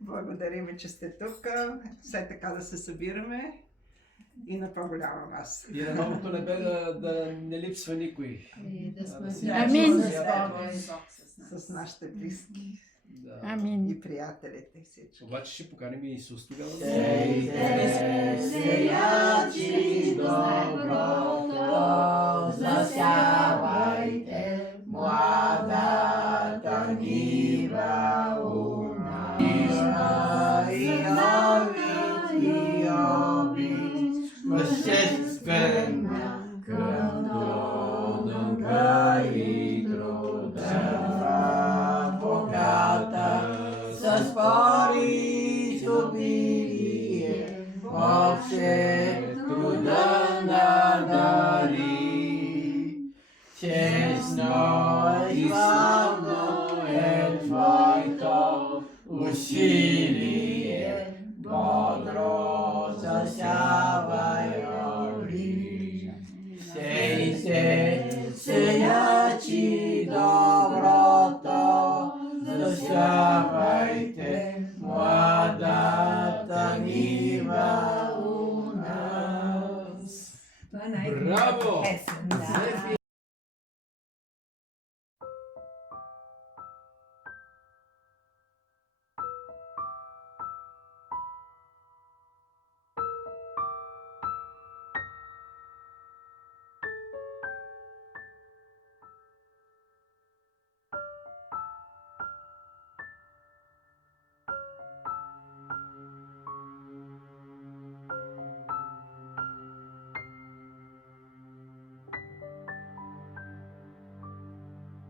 Благодарим, че сте тук. Все така да се събираме и на по-голяма маса. И на новото небе да не липсва никой. Амин. С нашите близки Да. Амин. и приятелите и всички. Обаче ще поканим и Исус тогава. Сеячи доброто, засявайте младата нива у нас. И обич, божествена, към труда и труда богата, с пари изобилие, Боже, труда надари. Честно и славно е Твоето усилие.